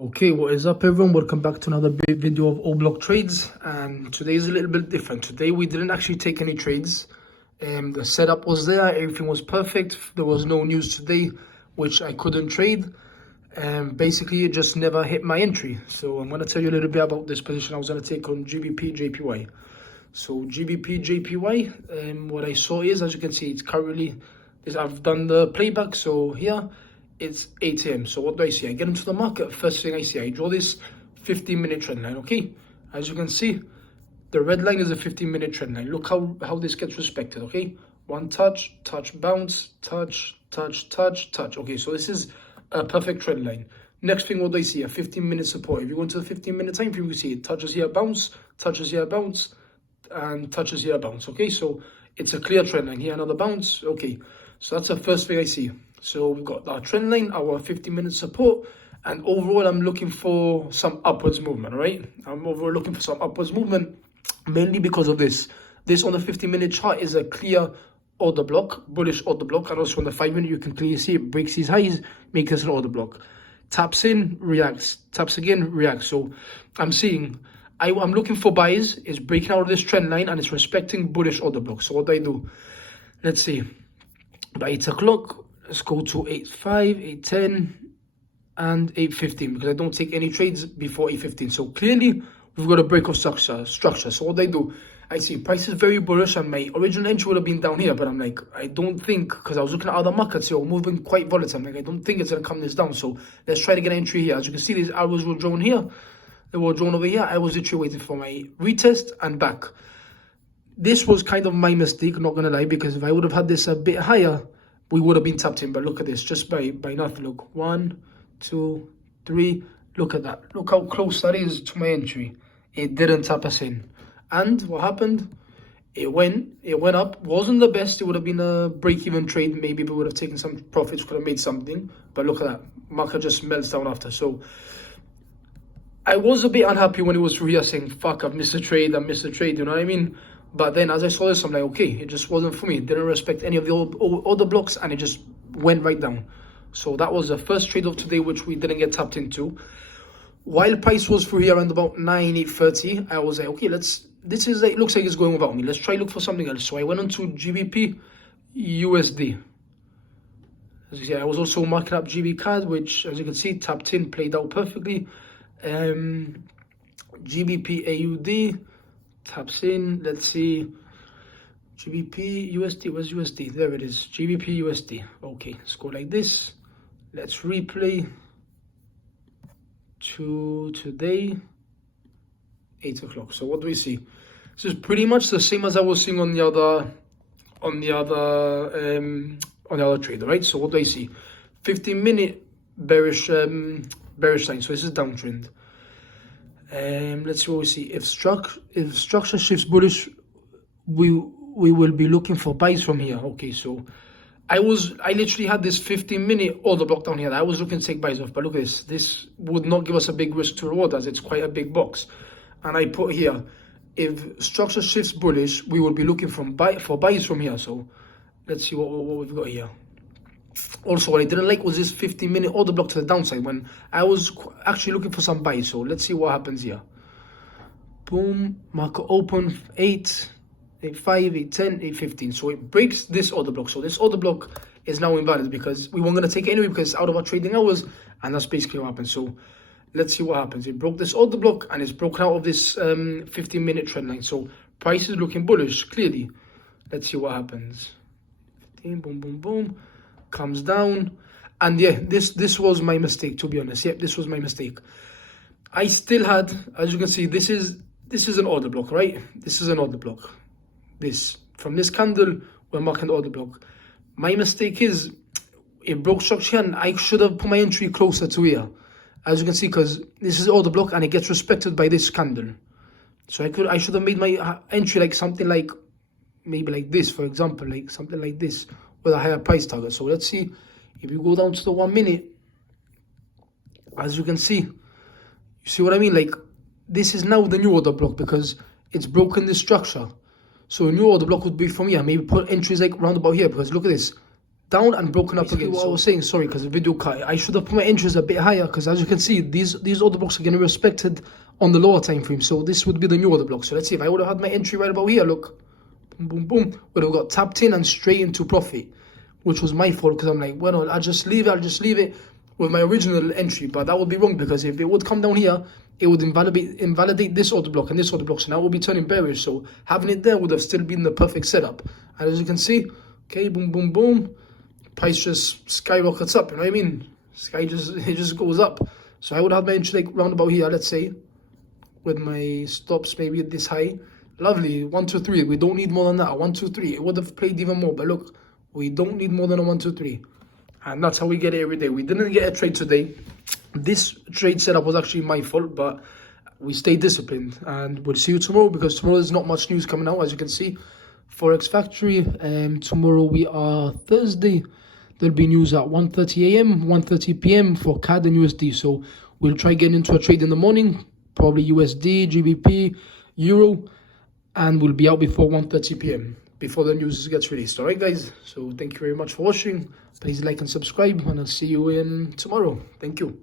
Okay, what is up everyone? Welcome back to another video of all block trades, and today is a little bit different. Today we didn't actually take any trades. The setup was there, everything was perfect. There was no news today which I couldn't trade, and basically it just never hit my entry. So I'm going to tell you a little bit about this position I was going to take on GBP JPY. So GBP JPY, what I saw is, as you can see, it's currently I've done the playback. So here it's 8 a.m. So what do I see? I get into the market. First thing I see, I draw this 15-minute trend line. Okay, as you can see, the red line is a 15-minute trend line. Look how this gets respected. Okay, one touch, bounce, touch. Okay, so this is a perfect trend line. Next thing, what do I see? A 15-minute support. If you go into the 15-minute time frame, you see it touches here, bounce, touches here, bounce, and touches here, bounce. Okay, so it's a clear trend line. Here another bounce. Okay, so that's the first thing I see. So we've got our trend line, our 15-minute support, and overall I'm looking for some upwards movement, right? I'm overall looking for some upwards movement, mainly because of this. This on the 15-minute chart is a clear order block, bullish order block, and also on the 5-minute you can clearly see it breaks these highs, makes us an order block. Taps in, reacts, taps again, reacts. So I'm seeing, I'm looking for buys, it's breaking out of this trend line and it's respecting bullish order block. So what do I do? Let's see, by 8 o'clock, let's go to 8.5, 8.10, and 8.15 because I don't take any trades before 8.15. So clearly, we've got a break of structure. So what I do, I see price is very bullish, and my original entry would have been down here, but I'm like, I don't think, because I was looking at other markets here, moving quite volatile. I'm like, I don't think it's going to come this down. So let's try to get an entry here. As you can see, these arrows were drawn here. They were drawn over here. I was literally waiting for my retest and back. This was kind of my mistake, not going to lie, because if I would have had this a bit higher, we would have been tapped in. But look at this, just by nothing. Look, 1, 2, 3. Look at that. Look how close that is to my entry. It didn't tap us in. And what happened? It went up. Wasn't the best. It would have been a break-even trade. Maybe we would have taken some profits, could have made something. But look at that. Market just melts down after. So I was a bit unhappy when it was through here saying, fuck, I've missed a trade. You know what I mean? But then as I saw this, I'm like, okay, it just wasn't for me. It didn't respect any of the other blocks, and it just went right down. So that was the first trade of today, which we didn't get tapped into. While price was through here around about 8:30, I was like, okay, it looks like it's going without me. Let's try look for something else. So I went on to GBP USD. As you see, I was also marking up GB card, which, as you can see, tapped in, played out perfectly. GBP AUD. Taps in, let's see, GBP USD, where's USD? There it is, GBP USD. Okay, let's go like this. Let's replay to today, 8 o'clock. So what do we see? This is pretty much the same as I was seeing on the other trade, right? So what do I see? 15-minute bearish line. So this is downtrend. Let's see what we see. If structure shifts bullish, we will be looking for buys from here. Okay, so I literally had this 15-minute order block down here. I was looking to take buys off, but look at this. This would not give us a big risk to reward, as it's quite a big box. And I put here, if structure shifts bullish, we will be looking for buys from here. So let's see what we've got here. Also, what I didn't like was this 15-minute order block to the downside when I was actually looking for some buys. So let's see what happens here. Boom, market open 8, 8.5, 8.10, 8.15. So it breaks this order block. So this order block is now invalid because we weren't going to take it anyway because it's out of our trading hours, and that's basically what happened. So let's see what happens. It broke this order block and it's broken out of this 15-minute trend line. So price is looking bullish, clearly. Let's see what happens. 15, boom, boom, boom. Comes down, and yeah, this was my mistake, to be honest. Yep, this was my mistake. I still had, as you can see, this is an order block, right? This is an order block. From this candle, we're marking the order block. My mistake is it broke structure, and I should have put my entry closer to here, as you can see, because this is order block and it gets respected by this candle. So I should have made my entry like something like maybe like this, for example, like something like this, with a higher price target. So let's see, if you go down to the 1 minute, as you can see, you see what I mean? Like, this is now the new order block because it's broken this structure. So a new order block would be from here. Maybe put entries like round about here, because look at this. down and broken up again. What I was saying, sorry, because the video cut. I should have put my entries a bit higher, because as you can see, these order blocks are getting respected on the lower time frame. So this would be the new order block. So let's see, if I would have had my entry right about here, look, boom, boom, boom, would have got tapped in and straight into profit, which was my fault, because I'm like, well, I'll just leave it with my original entry. But that would be wrong, because if it would come down here, it would invalidate this order block and this order block, so now it would be turning bearish. So having it there would have still been the perfect setup. And as you can see, okay, boom, boom, boom, price just skyrockets up, you know what I mean? It just goes up. So I would have my entry like round about here, let's say, with my stops maybe at this high. Lovely, 1, 2, 3. We don't need more than that. 1, 2, 3. It would have played even more, but look, we don't need more than a 1, 2, 3. And that's how we get it every day. We didn't get a trade today. This trade setup was actually my fault, but we stayed disciplined. And we'll see you tomorrow, because tomorrow there's not much news coming out, as you can see. Forex Factory. Tomorrow we are Thursday. There'll be news at 1:30 a.m., 1:30 p.m. for CAD and USD. So we'll try getting into a trade in the morning, probably USD, GBP, Euro, and we'll be out before 1:30 p.m. before the news gets released. All right, guys. So thank you very much for watching. Please like and subscribe, and I'll see you in tomorrow. Thank you.